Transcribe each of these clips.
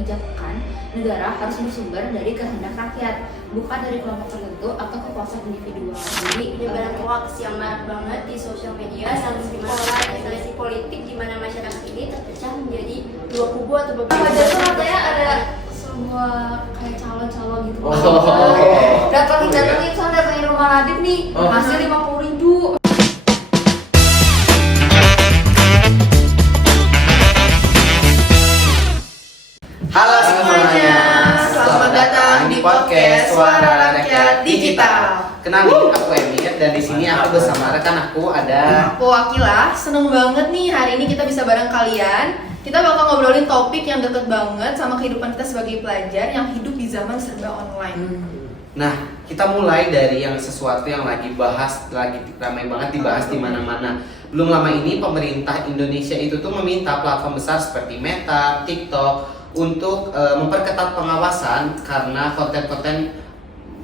kebijakan negara harus bersumber dari kehendak rakyat, bukan dari kelompok tertentu atau kekuasaan individual. Jadi penyebaran hoax yang marak banget di sosial media saling dimanfaatkan politik di mana masyarakat ini terpecah menjadi dua kubu atau beberapa. pada tuh katanya ada semua kayak calon-calon gitu. Datangin rumah Nadib nih, hasil 50.000. Halo semuanya, selamat datang di podcast Suara Rakyat Digital. Kenalin, aku Emir dan di sini aku bersama rekan aku ada aku Akila. Seneng banget nih hari ini kita bisa bareng kalian. Kita bakal ngobrolin topik yang deket banget sama kehidupan kita sebagai pelajar yang hidup di zaman serba online. Nah, kita mulai dari yang sesuatu yang lagi ramai banget dibahas di mana-mana. Belum lama ini pemerintah Indonesia itu tuh meminta platform besar seperti Meta, TikTok untuk memperketat pengawasan karena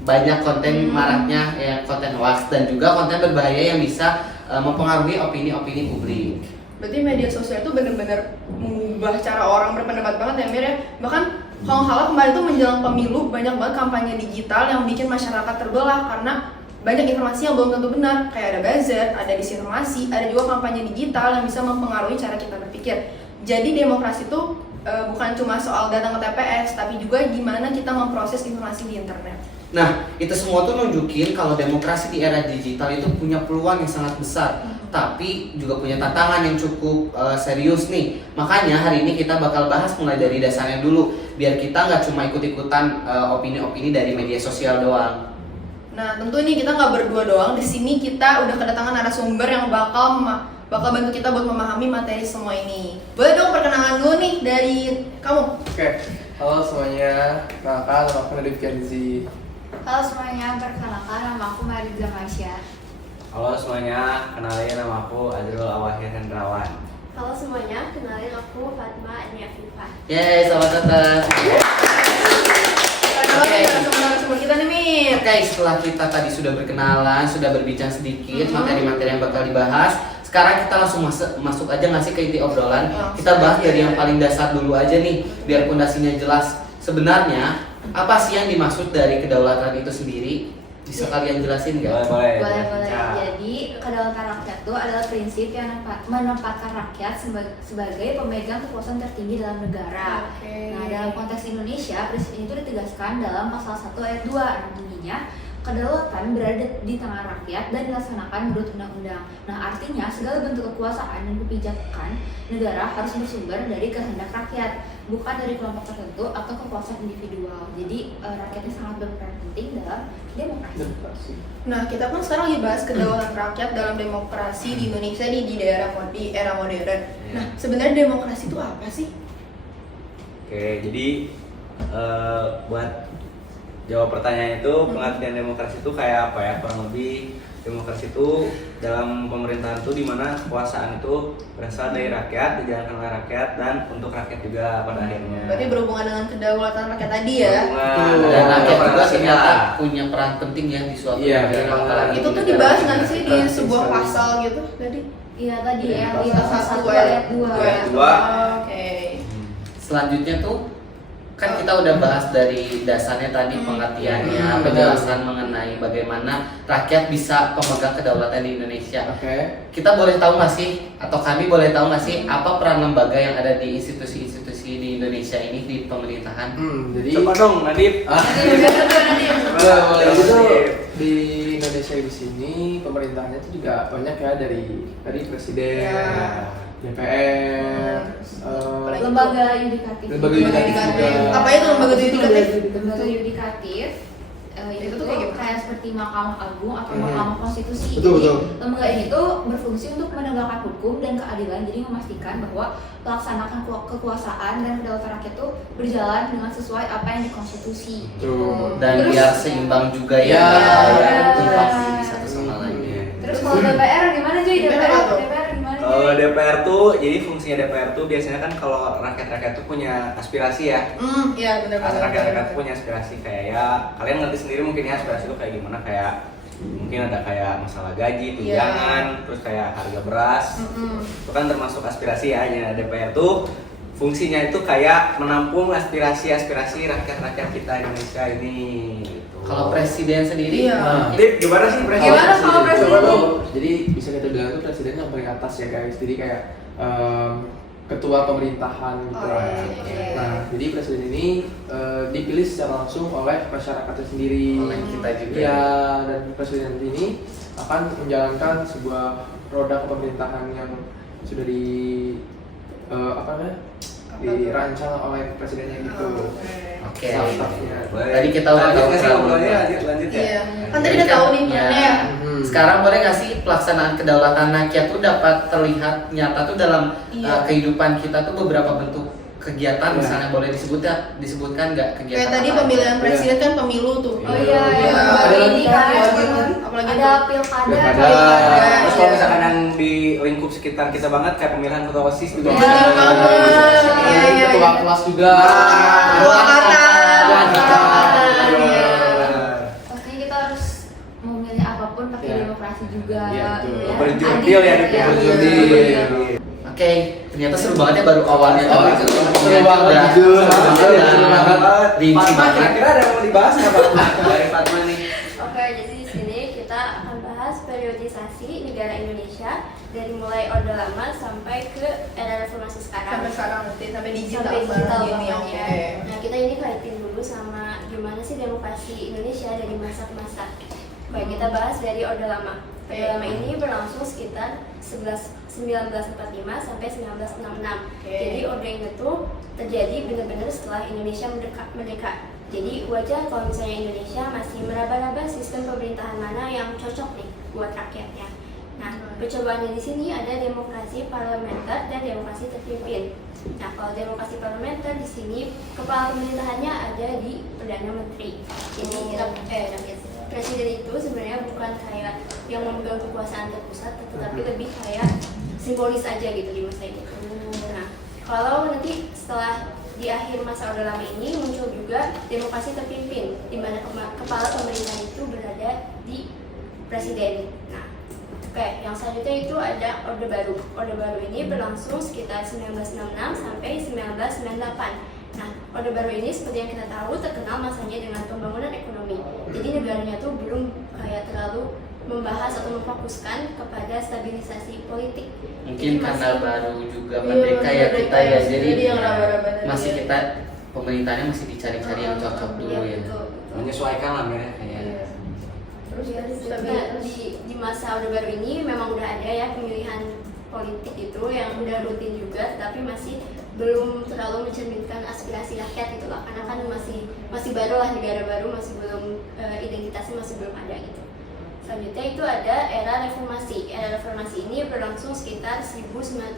banyak konten maraknya ya, konten hoax dan juga konten berbahaya yang bisa mempengaruhi opini-opini publik. Berarti media sosial itu benar-benar mengubah cara orang berpendapat banget ya Mir ya. Bahkan kalau nggak salah kemarin tuh menjelang pemilu banyak banget kampanye digital yang bikin masyarakat terbelah karena banyak informasi yang belum tentu benar. Kayak ada buzzer, ada disinformasi, ada juga kampanye digital yang bisa mempengaruhi cara kita berpikir. Jadi demokrasi itu bukan cuma soal datang ke TPS, tapi juga gimana kita memproses informasi di internet. Nah, itu semua tuh nunjukin kalau demokrasi di era digital itu punya peluang yang sangat besar, tapi juga punya tantangan yang cukup serius nih. Makanya hari ini kita bakal bahas mulai dari dasarnya dulu, biar kita nggak cuma ikut-ikutan opini-opini dari media sosial doang. Nah, tentu ini kita nggak berdua doang. Di sini kita udah kedatangan narasumber yang bakal bantu kita buat memahami materi semua ini. Boleh dong perkenalan dulu nih dari kamu. Oke, halo semuanya, nama aku Nadif Kenzi. Halo semuanya, perkenalkan nama aku Mariza Masya. Halo semuanya, kenalin nama aku Adrul Awahir Hendrawan. Halo semuanya, kenalin aku Fatma Ania Afifah. Yeay, selamat datang. Narasumber kita nih Mir. Oke, setelah kita tadi sudah berkenalan, sudah berbincang sedikit materi-materi yang bakal dibahas, sekarang kita langsung masuk aja nggak sih ke inti obrolan. Kita bahas dari yang paling dasar dulu aja nih, biar pondasinya jelas. Sebenarnya apa sih yang dimaksud dari kedaulatan itu sendiri? Bisa kalian jelasin nggak? Boleh. Boleh. Jadi kedaulatan rakyat itu adalah prinsip yang menempatkan rakyat sebagai pemegang kekuasaan tertinggi dalam negara. Nah, dalam konteks Indonesia, prinsip ini ditegaskan dalam pasal 1 ayat 2 yang bunyinya kedaulatan berada di tangan rakyat dan dilaksanakan menurut undang-undang. Nah, artinya segala bentuk kekuasaan dan kebijakan negara harus bersumber dari kehendak rakyat, bukan dari kelompok tertentu atau kekuasaan individual. Jadi rakyatnya sangat berperan penting dalam demokrasi. Nah, kita kan sekarang lagi bahas kedaulatan rakyat dalam demokrasi di Indonesia nih di era modern. Nah, sebenarnya demokrasi itu apa sih? Oke, jadi buat jawab pertanyaan itu, pengertian demokrasi itu kayak apa ya? Kurang lebih demokrasi itu dalam pemerintahan itu dimana kekuasaan itu berasal dari rakyat, dijalankan oleh rakyat dan untuk rakyat juga pada akhirnya. Berarti berhubungan dengan kedaulatan rakyat tadi ya? Dan rakyat juga ternyata punya peran penting ya di suatu negara. Itu tuh dibahas nggak sih di sebuah pasal gitu tadi? Iya tadi ya, di Pasal 1 pasal 1 ayat 2. Ayat 2. Oke. Selanjutnya tuh kan kita udah bahas dari dasarnya tadi pengertiannya, penjelasan mengenai bagaimana rakyat bisa pemegang kedaulatan di Indonesia. Oke. Kita boleh tahu nggak sih, atau kami boleh tahu nggak sih apa peran lembaga yang ada di institusi-institusi di Indonesia ini di pemerintahan? Jadi Coba dong, Nadif. boleh itu di Indonesia di sini pemerintahnya itu juga banyak ya dari presiden, DPR, Lembaga yudikatif. lembaga yudikatif juga. Apa itu lembaga yudikatif? Lembaga yudikatif itu tuh tuh kayak kayak seperti Mahkamah Agung atau Mahkamah Konstitusi. Betul, Jadi betul. lembaga ini tuh berfungsi untuk menegakkan hukum dan keadilan. Jadi memastikan bahwa pelaksanaan kekuasaan dan kedaulatan rakyat tuh berjalan dengan sesuai apa yang dikonstitusi. Betul. Dan Terus- biar seimbang juga ya, Ya. interaksi satu sama lain. Terus kalau DPR gimana Joy? DPR apa tuh? DPR gimana? Kalau DPR tuh, jadi fungsinya DPR tuh biasanya kan kalau rakyat-rakyat tuh punya aspirasi ya. Iya benar-benar. Rakyat-rakyat punya aspirasi kayak ya, kalian ngerti sendiri mungkin ya aspirasi itu kayak gimana, kayak mungkin ada kayak masalah gaji, tunjangan, terus kayak harga beras. Itu kan termasuk aspirasi ya. DPR tuh fungsinya itu kayak menampung aspirasi-aspirasi rakyat-rakyat kita Indonesia ini. Gitu. Kalau presiden sendiri, Iya. Lip, gimana sih presiden? Gimana kalau presiden? Coba dong. Jadi bisa kita bilang tuh presiden yang paling atas ya guys. Jadi kayak ketua pemerintahan gitu. Oh, iya. Nah, jadi presiden ini dipilih secara langsung oleh masyarakatnya sendiri. oleh kita juga. Iya, dan presiden ini akan menjalankan sebuah roda pemerintahan yang sudah dirancang oleh presidennya gitu. Oke. Staff-staffnya. Tadi kita udah lanjut tahu nggak sih kan. ngobrolnya, lanjut ya. Iya. Kan tadi udah tahu nih plannya ya. Sekarang boleh nggak sih pelaksanaan kedaulatan rakyat tuh dapat terlihat nyata tuh dalam Iya. kehidupan kita tuh beberapa bentuk kegiatan, Iya. misalnya boleh disebutkan nggak kegiatan Kayak tadi apa pemilihan Iya. presiden kan pemilu tuh. Oh iya, Iya. baru ini kan Apalagi ada pilkada. Pilkada. Terus kalau misalkan yang di lingkup sekitar kita banget kayak pemilihan ketua OSIS juga. Iya, banget. Iya, iya, Ketua iya. kelas juga. Ketua angkatan. Iya. Pastinya kita harus memilih apapun pakai Iya. demokrasi juga. Iya, betul. biar Berjurdil ya, adil, berjurdil. Oke, ternyata seru banget ya baru awalnya. Oh, tuh. seru Ternyata banget, udah- jujur. udah Seru banget. rinci Fatma banget. kira-kira ada yang mau dibahas nggak Pak? Dari Fatma nih. Oke, jadi di sini kita akan bahas periodisasi negara Indonesia dari mulai Orde Lama sampai ke era reformasi sekarang. Sampai sekarang nanti sampai digital Sampai digital banget ini. bahkan ya. Oke. Nah, kita ini kaitin dulu sama gimana sih demokrasi Indonesia dari masa ke masa. Baik, kita bahas dari Orde Lama. Orde Lama ini berlangsung sekitar 1945 sampai 1966. Oke. Jadi orde ini tuh terjadi benar-benar setelah Indonesia merdeka. Jadi wajar kalau misalnya Indonesia masih meraba-raba sistem pemerintahan mana yang cocok nih buat rakyatnya. Nah, percobaannya di sini ada demokrasi parlementer dan demokrasi terpimpin. Nah, kalau demokrasi parlementer di sini kepala pemerintahannya ada di Perdana Menteri. Jadi presiden itu sebenarnya bukan kayak yang memegang kekuasaan terpusat, tetapi lebih kayak simbolis aja gitu di masa itu. Nah, kalau nanti setelah di akhir masa Orde Lama ini muncul juga demokrasi terpimpin, di mana kepala pemerintahan itu berada di presiden. Nah, oke, yang selanjutnya itu ada Orde Baru. Orde Baru ini berlangsung sekitar 1966 sampai 1998. Nah, Orde Baru ini seperti yang kita tahu terkenal masanya dengan pembangunan ekonomi. Jadi negaranya tuh belum kayak terlalu membahas atau memfokuskan kepada stabilisasi politik. Mungkin Jadi karena masih- baru juga Iya, merdeka ya merdeka kita ya, ya, jadi jadi yang raba-raba tadi masih ya. kita pemerintahnya masih dicari-cari yang cocok dulu Iya, ya. betul, betul. Menyesuaikan lah Mer. Iya. Terus Iya, tadi nah, stabilitas. di masa Orde Baru ini memang udah ada ya pemilihan politik itu yang udah rutin juga, tapi masih belum terlalu mencerminkan aspirasi rakyat gitu lah, karena kan masih baru lah, negara baru, masih belum identitasnya masih belum ada gitu. Selanjutnya itu ada era reformasi. Era reformasi ini berlangsung sekitar 1998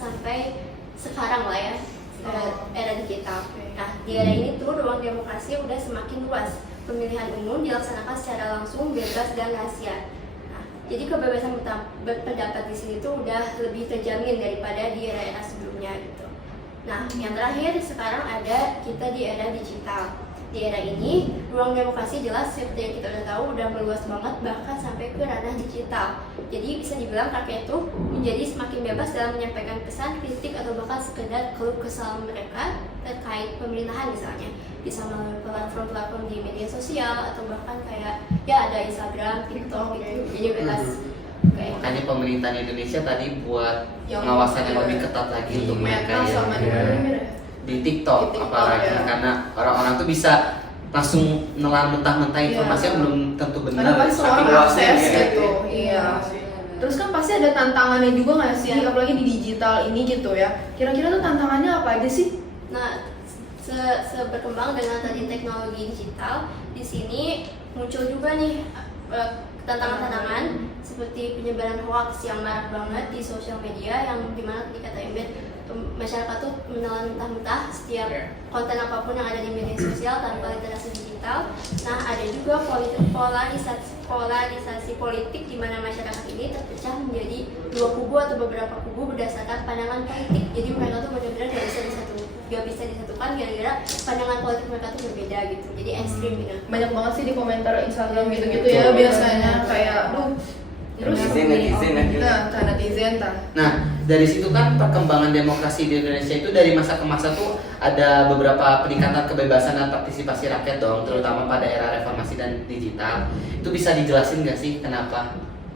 sampai sekarang lah ya, era digital. Nah, di era ini tuh ruang demokrasi udah semakin luas. Pemilihan umum dilaksanakan secara langsung, bebas dan rahasia. Nah, jadi kebebasan berpendapat di sini tuh udah lebih terjamin daripada di era-era sebelumnya gitu. Nah, yang terakhir sekarang ada kita di era digital. Di era ini, ruang demokrasi jelas seperti yang kita udah tahu udah meluas banget, bahkan sampai ke ranah digital. Jadi bisa dibilang rakyat itu menjadi semakin bebas dalam menyampaikan pesan, kritik, atau bahkan sekedar keluh kesal mereka terkait pemerintahan misalnya. Bisa melalui platform-platform di media sosial atau bahkan kayak ya ada Instagram, TikTok gitu. Jadi bebas. Kayak Makanya pemerintahan Indonesia tadi buat Yang pengawasan yang lebih ketat lagi untuk mereka Meta ya. sama di Iya. mana Mir? Di TikTok Di TikTok, apalagi ya. karena orang-orang tuh bisa langsung nelan mentah-mentah Iya. informasi yang belum tentu benar. Karena pasti semua saking orang luasnya akses ya. gitu. Iya. Terus kan pasti ada tantangannya juga nggak sih, apalagi di digital ini gitu ya. Kira-kira tuh tantangannya apa aja sih? Nah, berkembang dengan tadi teknologi digital, di sini muncul juga nih tantangan-tantangan seperti penyebaran hoax yang marak banget di sosial media, yang dimana tadi kata Embed, masyarakat tuh menelan mentah-mentah setiap konten apapun yang ada di media sosial tanpa literasi digital. Nah, ada juga polarisasi politik di mana masyarakat ini terpecah menjadi dua kubu atau beberapa kubu berdasarkan pandangan politik. Jadi mereka tuh benar-benar gak bisa disatukan gara-gara pandangan politik mereka tuh berbeda gitu. Jadi ekstrim gitu. Banyak banget sih di komentar Instagram gitu-gitu ya biasanya kayak, duh. Terus Netizen. nah, netizen tah. Nah, dari situ kan perkembangan demokrasi di Indonesia itu dari masa ke masa tuh ada beberapa peningkatan kebebasan dan partisipasi rakyat dong, terutama pada era reformasi dan digital. Itu bisa dijelasin nggak sih kenapa?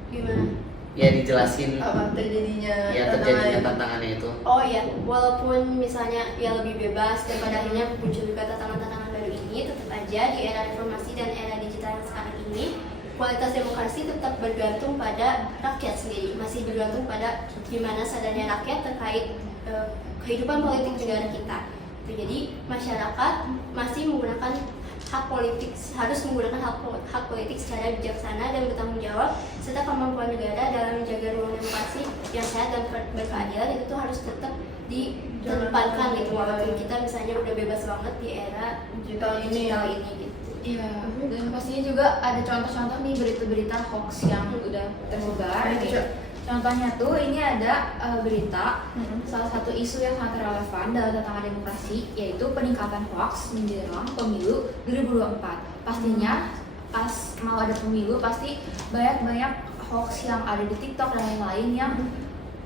Gimana? Ya dijelasin Apa terjadinya ya terjadinya tantangannya itu. Oh iya, walaupun misalnya ya lebih bebas dan pada akhirnya muncul juga tantangan-tantangan baru ini, tetap aja di era reformasi dan era digital yang sekarang ini, kualitas demokrasi tetap bergantung pada rakyat sendiri, masih bergantung pada gimana sadarnya rakyat terkait kehidupan politik negara kita. Jadi masyarakat masih menggunakan hak politik, harus menggunakan hak politik secara bijaksana dan bertanggung jawab, serta kemampuan negara dalam menjaga ruang demokrasi yang sehat dan berkeadilan itu tuh harus tetap dikedepankan gitu, walaupun kita misalnya udah bebas banget di era digital ini gitu. Iya, dan pastinya juga ada contoh-contoh nih berita-berita hoax yang udah tersebar. Contohnya tuh ini ada berita salah satu isu yang sangat relevan dalam tantangan demokrasi, yaitu peningkatan hoax menjelang pemilu 2024. Pastinya pas mau ada pemilu pasti banyak hoax yang ada di TikTok dan lain-lain yang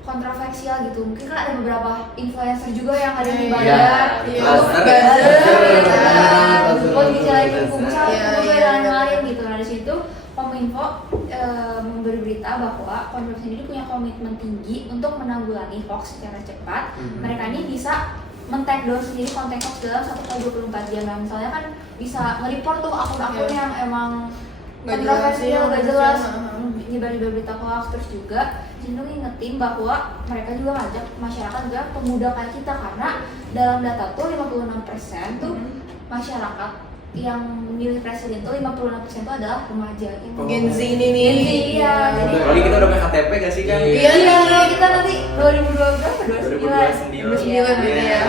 kontroversial gitu. Mungkin kan ada beberapa influencer juga yang ada di bayar, buat dijalanin kubusan juga dan lain-lain gitu. Nah di situ Kominfo memberi berita bahwa Kominfo sendiri punya komitmen tinggi untuk menanggulangi hoax secara cepat. Mereka ini bisa men-take down sendiri konten hoax dalam 1x24 jam. Nah, misalnya kan bisa nge-report tuh akun-akun yang emang kontroversial, gak jelas, nyebar-nyebar berita hoax. Terus juga Jindu ngingetin bahwa mereka juga ngajak masyarakat juga pemuda kayak kita, karena dalam data tuh 56% tuh masyarakat yang memilih presiden tuh 56% itu adalah remaja. Gen Z ini nih. Gen Z, iya. Jadi Apalagi kita udah pakai KTP gak sih kan? Iya, iya, kita nanti 2029 Iya.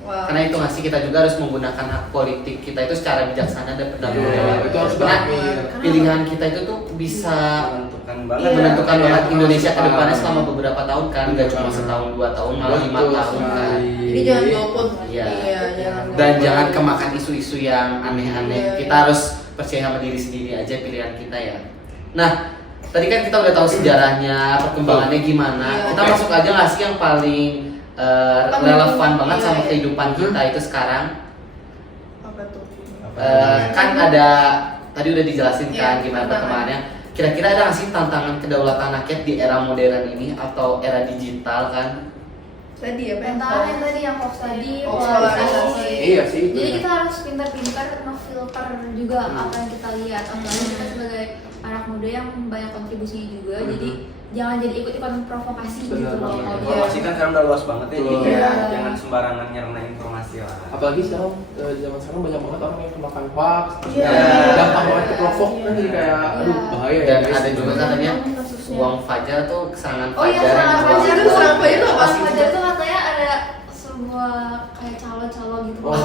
Wow. Karena itu nggak sih, kita juga harus menggunakan hak politik kita itu secara bijaksana dan bertanggung Iya, jawab. itu harus Karena berpikir. pilihan kita itu tuh bisa Menentukan banget. menentukan Iya, banget Indonesia ke depan. depannya selama beberapa tahun kan, nggak cuma setahun 2 tahun, malah 5 tahun kan. Jadi jangan golput. Iya. jangan Dan golput. jangan kemakan isu-isu yang aneh-aneh. Iya, Kita harus percaya sama diri sendiri aja pilihan kita ya. Nah, tadi kan kita udah tahu sejarahnya, perkembangannya gimana. Iya. Kita masuk aja nggak sih yang paling relevan banget sama kehidupan kita itu sekarang? Apa tuh? Kan ada tadi udah dijelasin kan Iya, gimana tantangan. perkembangannya. Kira-kira ada nggak sih tantangan kedaulatan rakyat di era modern ini atau era digital kan? Tadi ya, mental yang tadi yang hoax tadi, Hoax, polarisasi. polarisasi. Iya sih. Jadi kita harus pintar-pintar ngefilter juga apa yang kita lihat. Apalagi kita sebagai anak muda yang banyak kontribusinya juga. Jadi jangan jadi ikut-ikutan provokasi gitu Benar, loh. iya. Kalau Informasi kan sekarang udah luas banget ya, jadi Betul. kayak Iya. jangan sembarangan nyerna informasi lah. Apalagi sekarang zaman sekarang banyak banget orang yang kemakan hoax, Iya. gampang banget keprovok kan, jadi kayak aduh bahaya Dan ya. ada juga katanya kasusnya. uang Fajar tuh serangan Oh iya, Fajar serangan yang Fajar luas. tuh, Serangan Fajar tuh apa sih? Fajar tuh katanya ada sebuah kayak calon-calon gitu. Oh.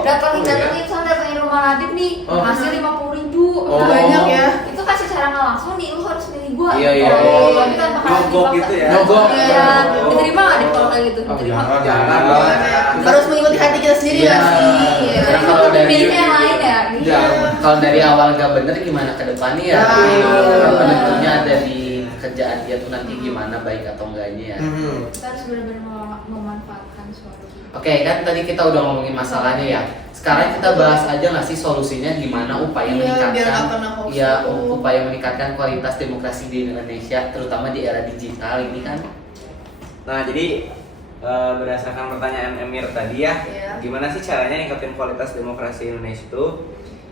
Datangin misalnya datangin rumah Nadib nih, Oh. hasil 50.000. Oh. Banyak ya. Itu kasih secara nggak langsung nih, lu harus milih gua. Iya, iya. Tapi tanpa harus Nyogok dipaksa. gitu ya. Nyogok. Iya, Oh. diterima nggak Dip kalau kayak gitu? Oh, Diterima. jangan. Harus mengikuti hati kita sendiri Iya. nggak sih? Iya. Karena kalau dari Pilihnya yang lain ya. gitu. Ya, kalau dari awal nggak bener gimana ke depannya ya? Nah. Penentunya ada di kerjaan dia tuh nanti gimana baik atau enggaknya ya. Kita harus benar-benar memanfaatkan suara kita. Oke, kan tadi kita udah ngomongin masalahnya ya. Sekarang kita bahas aja nggak sih solusinya gimana upaya Iya, biar nggak meningkatkan kena hoax ya itu. upaya meningkatkan kualitas demokrasi di Indonesia terutama di era digital ini kan. Nah, jadi berdasarkan pertanyaan Emir tadi ya, Iya. gimana sih caranya ningkatin kualitas demokrasi Indonesia itu?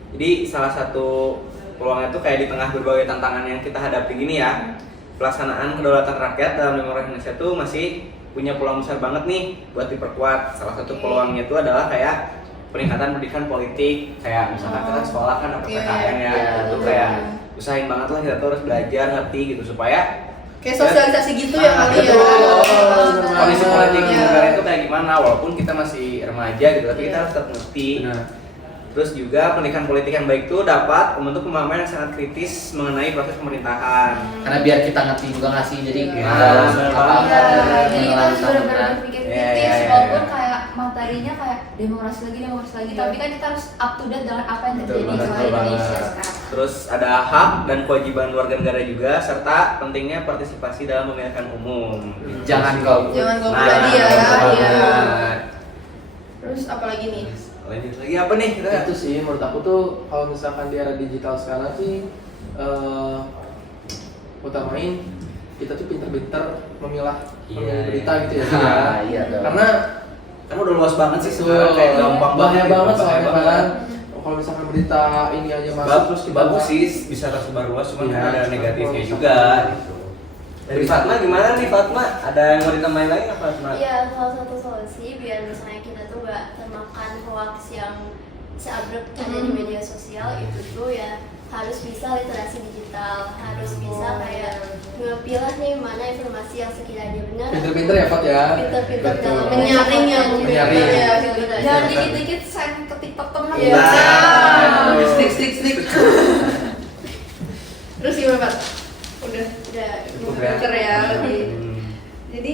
Jadi salah satu peluangnya tuh kayak di tengah berbagai tantangan yang kita hadapi gini ya, pelaksanaan kedaulatan rakyat dalam demokrasi Indonesia tuh masih punya peluang besar banget nih buat diperkuat. Salah satu peluangnya itu adalah kayak peningkatan pendidikan politik, kayak misalkan kita sekolah kan ada PPKN ya, Iya, itu betul. kayak usahain banget lah kita tuh harus belajar ngerti gitu supaya Kayak sosialisasi gitu ya kali ya. betul. Kondisi politik di Iya. negara itu kayak gimana, walaupun kita masih remaja gitu, tapi kita Iya. harus tetap ngerti. Benar. Terus juga pendidikan politik yang baik itu dapat membentuk pemahaman yang sangat kritis mengenai proses pemerintahan. Karena biar kita ngerti juga nggak sih, jadi Iya. dalam Benar apa banget. Iya, jadi kita harus mengelola benar-benar berpikir Iya, kritis, iya, iya. walaupun kayak mau materinya kayak demokrasi lagi, tapi kan kita harus up to date dengan apa yang Betul terjadi banget, di betul Indonesia banget. sekarang. Terus ada hak dan kewajiban warga negara juga, serta pentingnya partisipasi dalam pemilihan umum. Jangan golput. Jangan golput Nah, tadi ya. betul Iya. banget. Terus apalagi nih? Lanjut lagi apa nih kita? Itu sih menurut aku tuh kalau misalkan di era digital sekarang sih utamain kita tuh pinter-pinter memilah berita gitu ya. Iya dong. Karena Kan udah luas banget sih Betul. sekarang, kayak gampang bahaya gitu, banget bahaya soalnya banget. kan kalau misalkan berita ini aja masuk Bagus, terus kita bagus sih bisa tersebar luas, cuman Iya, kan ada cuma negatifnya kalau juga misalkan- gitu. Dari Fatma gimana nih Fatma? Ada yang mau ditambahin lagi nggak Fatma? Iya, salah satu solusi biar misalnya kita tuh gak termakan hoax yang seabrek ada di media sosial itu tuh ya harus bisa literasi digital, harus bisa kayak ngepilah nih mana informasi yang sekiranya benar. pinter-pinter ya Fat ya. Pinter-pinter Betul. dalam Menyaring yang Menyaring. ya. Jangan dikit-dikit send ke TikTok teman. Iya. Stik. Terus gimana Pak? Udah Udah Cukup pinter ya lebih. Hmm. Jadi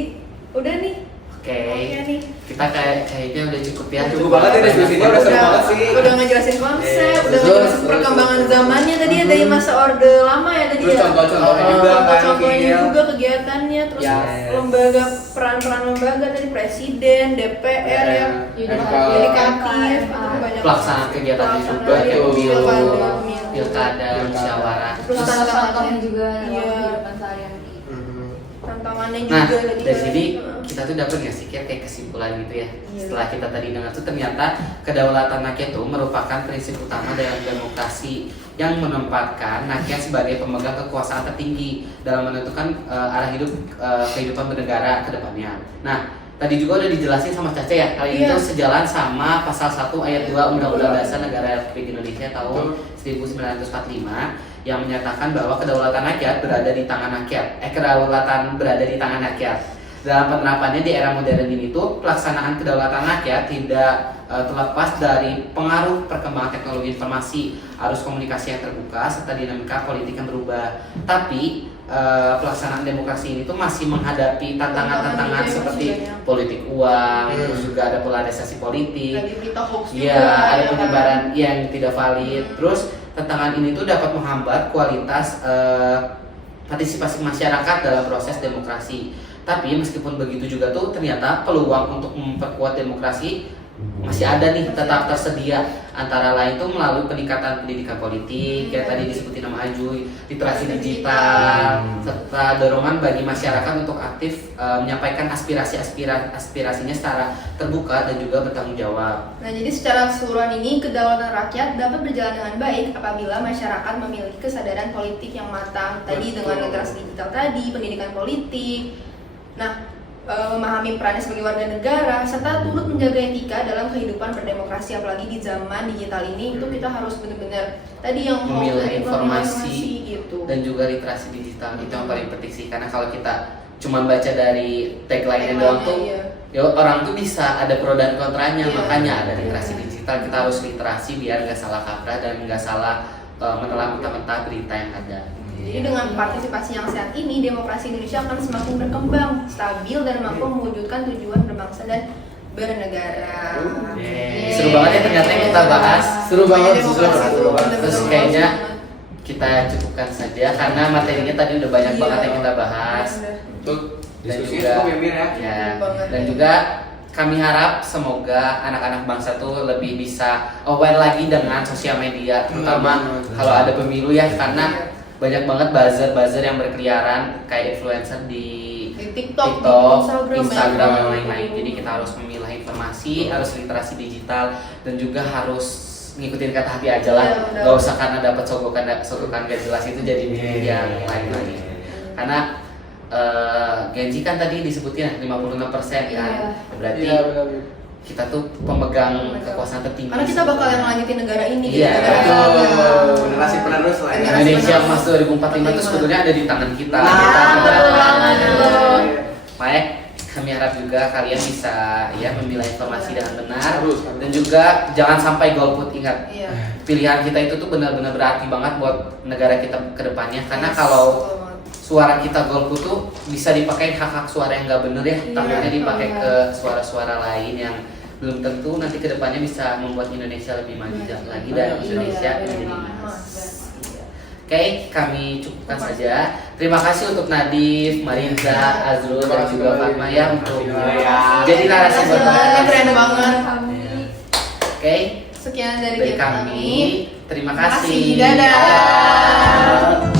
udah nih. Oke. Oke nih. Kita kayaknya udah cukup ya. Cukup banget ya diskusinya, udah seru banget sih. Udah ngejelasin konsep, Iya, udah terus, ngejelasin terus. perkembangan zamannya tadi ya dari masa orde lama ya tadi Terus ya. contoh-contohnya juga kan, Contoh-contohnya Gil. juga kegiatannya, terus Yes. lembaga peran-peran lembaga tadi presiden, DPR ya, yudikatif, itu banyak. Pelaksanaan kegiatannya juga Pelaksanaan, kayak pemilu, pilkada, pilkada, musyawarah. Terus Terus contohnya juga dalam Iya. kehidupan sehari-hari. tantangannya Nah, juga tadi dari kan. sini kita tuh dapat nggak sih kayak kesimpulan gitu ya. Iya. Setelah kita tadi dengar tuh ternyata kedaulatan rakyat itu merupakan prinsip utama dalam demokrasi yang menempatkan rakyat sebagai pemegang kekuasaan tertinggi dalam menentukan arah hidup kehidupan bernegara ke depannya. Nah, tadi juga udah dijelasin sama Caca ya, kali Iya. itu sejalan sama pasal 1 ayat 2 Undang-Undang Dasar Negara Republik Indonesia tahun 1945 yang menyatakan bahwa kedaulatan rakyat berada di tangan rakyat. Kedaulatan berada di tangan rakyat. Dalam penerapannya di era modern ini tuh pelaksanaan kedaulatan rakyat tidak terlepas dari pengaruh perkembangan teknologi informasi, arus komunikasi yang terbuka serta dinamika politik yang berubah. Tapi pelaksanaan demokrasi ini tuh masih menghadapi tantangan-tantangan Tantangan juga seperti masih banyak. politik uang, terus juga ada polarisasi politik. Lagi berita hoax juga. Iya, ada ya kan? penyebaran yang tidak valid. Terus tantangan ini tuh dapat menghambat kualitas partisipasi masyarakat dalam proses demokrasi. Tapi meskipun begitu juga tuh ternyata peluang untuk memperkuat demokrasi masih ada nih, tetap tersedia. Antara lain tuh melalui peningkatan pendidikan politik, kayak tadi disebutin nama Ajuy, literasi digital, serta dorongan bagi masyarakat untuk aktif menyampaikan aspirasinya secara terbuka dan juga bertanggung jawab. Nah, jadi secara keseluruhan ini kedaulatan rakyat dapat berjalan dengan baik apabila masyarakat memiliki kesadaran politik yang matang. Tadi dengan literasi digital tadi, pendidikan politik. Nah, memahami perannya sebagai warga negara serta turut menjaga etika dalam kehidupan berdemokrasi, apalagi di zaman digital ini itu kita harus benar-benar tadi yang Memilah informasi gitu. dan juga literasi digital itu yang paling penting sih, karena kalau kita cuma baca dari tagline-nya doang tuh Iya. ya orang tuh bisa ada pro dan kontranya. Iya. Makanya ada literasi digital, kita harus literasi biar nggak salah kaprah dan nggak salah menelan mentah-mentah berita yang ada. Jadi dengan partisipasi yang sehat ini, demokrasi Indonesia akan semakin berkembang, stabil dan mampu mewujudkan tujuan berbangsa dan bernegara. Seru banget ya ternyata yang kita bahas. Seru banget, Demokrasi seru itu banget. benar-benar Terus luas kayaknya banget. kita cukupkan saja karena materinya tadi udah banyak Iya. banget yang kita bahas. Betul. Dan Diskusinya juga cukup ya Mir ya. ya, Banget. dan juga kami harap semoga anak-anak bangsa tuh lebih bisa aware lagi dengan sosial media, terutama kalau ada pemilu ya, karena banyak banget buzzer yang berkeliaran kayak influencer di TikTok, Instagram dan lain-lain. Jadi kita harus memilah informasi, harus literasi digital, dan juga harus ngikutin kata hati aja lah. Iya, benar. Gak usah karena dapat sogokan gak jelas itu jadi milih yang lain-lain. Karena Genji kan tadi disebutin 56% kan. Iya. Berarti Iya benar. kita tuh pemegang kekuasaan tertinggi. Karena kita bakal yang lanjutin negara ini. Iya, negara betul. kita. Generasi penerus lah ya. Indonesia emas 2045 itu sebetulnya ada di tangan kita. Nah, Kita betul banget, betul. Baik, kami harap juga kalian bisa ya memilah informasi dengan benar Harus. dan juga jangan sampai golput. Ingat, Iya. pilihan kita itu tuh benar-benar berarti banget buat negara kita ke depannya, karena Yes, kalau betul banget. suara kita golput tuh bisa dipakai hak-hak suara yang nggak bener ya, Iya, takutnya dipakai betul. ke suara-suara lain yang belum tentu nanti kedepannya bisa membuat Indonesia lebih maju lagi dari Indonesia menjadi emas. Oke, kami cukupkan saja. Terima kasih untuk Nadif, Marinza, Azrul, dan juga Fatma ya untuk jadi narasumber. Keren banget. Oke, Sekian dari dari kami. kami. Terima kasih. Dadah.